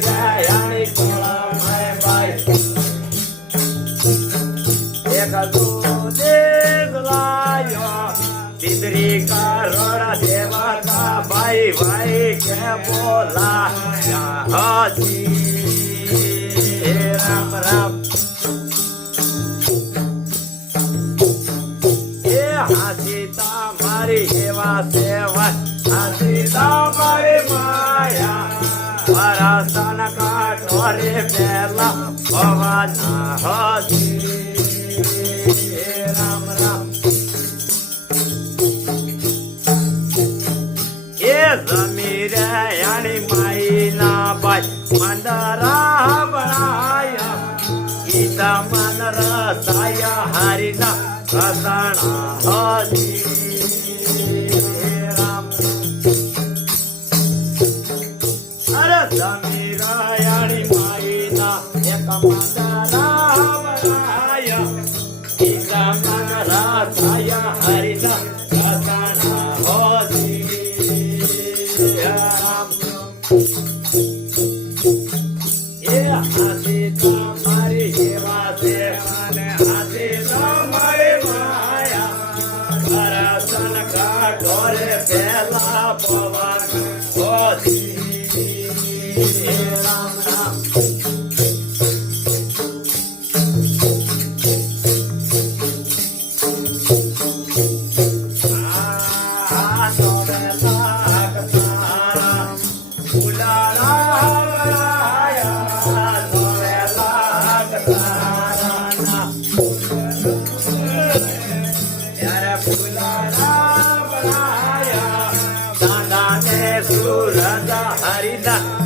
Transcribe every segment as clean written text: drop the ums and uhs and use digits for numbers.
રાયાણી કોળા માય ભાઈ એક દેશ લાયો તિદરી કા રોડા દેવાતા ભાઈ ભાઈ કે બોલા હાજી રામ રામ એ હાજી તમારી એવા સેવા હાજી તમારી માયા મારા સન કાઢોરે પેલા ભવાના હાજી રામ રામ એ જમીરે યાણી માઈ ના ભાઈ મંદરા બનાયા ગીતા મન રસાયા હરિના રસણા હાજી રામ અરે જમીરા યાણી માઈ ના એક મંદરા બનાયા ગીતા મન રસાયા હરિના રસણા હાજી એ હાથી તમારી એવા છે અને હાથી તમારી માયા દર્શન કાઢોરે પેલા પવન હોતી રામ રામ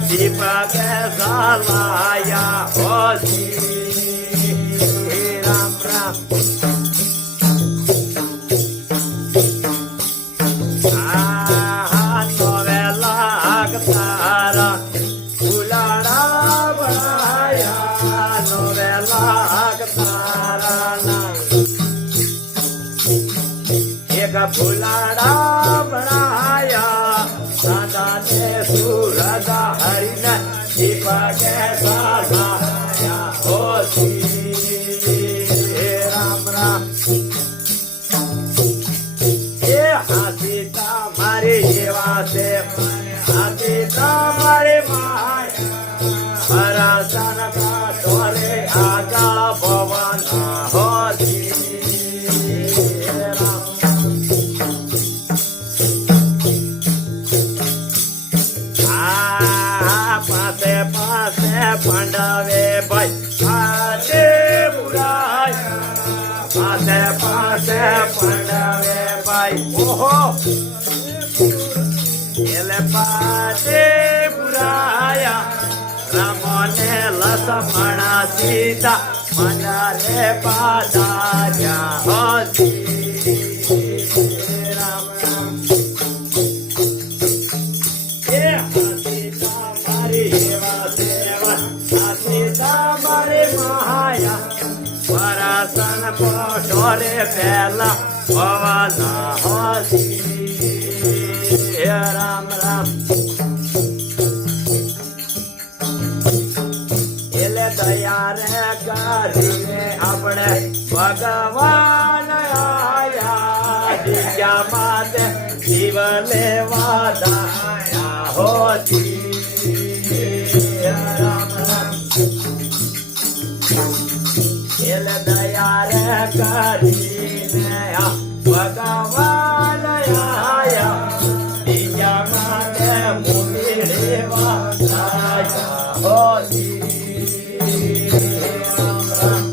દીપક ઝાલાયા હોજી રામ રામ નવે લાગતારા ફુલાડા બનાયા નવે લાગતારા એક ફુલાડા બનાયા દાદા ને સુરદા હરિના દીપક ઝાલાયા હોજી રામ રામ એ હાથી તમારી જેવા છે હાથી તમારી માયા હરાસન કાઢોરે આગા ભવન હોજી રામ પાસે પાસે પાંડવે ભાઈ પાસે પુરાય પાસે પાસે પાંડવે ભાઈ ઓહો એલે પાસે પુરાયા રામને લસમણા સીતા મંડલે પાદાર્યા હોજી રામ રામ એ હાથી તમારી એવા સેવા હાથી તમારી માયા વરાસન કોઠોરે પેલા ભવાના હોજી રામ રામ એટલે દયા રે કરીને આપણે ભગવાન આયા દિવ્યા માતે જીવ લેવા દાયા હોજી રામ રામ એટલે દયા રે કરીને ભગવાન આયા દિવ્યા માતે મૂકી લેવા દાયા હોજી રામ રામ.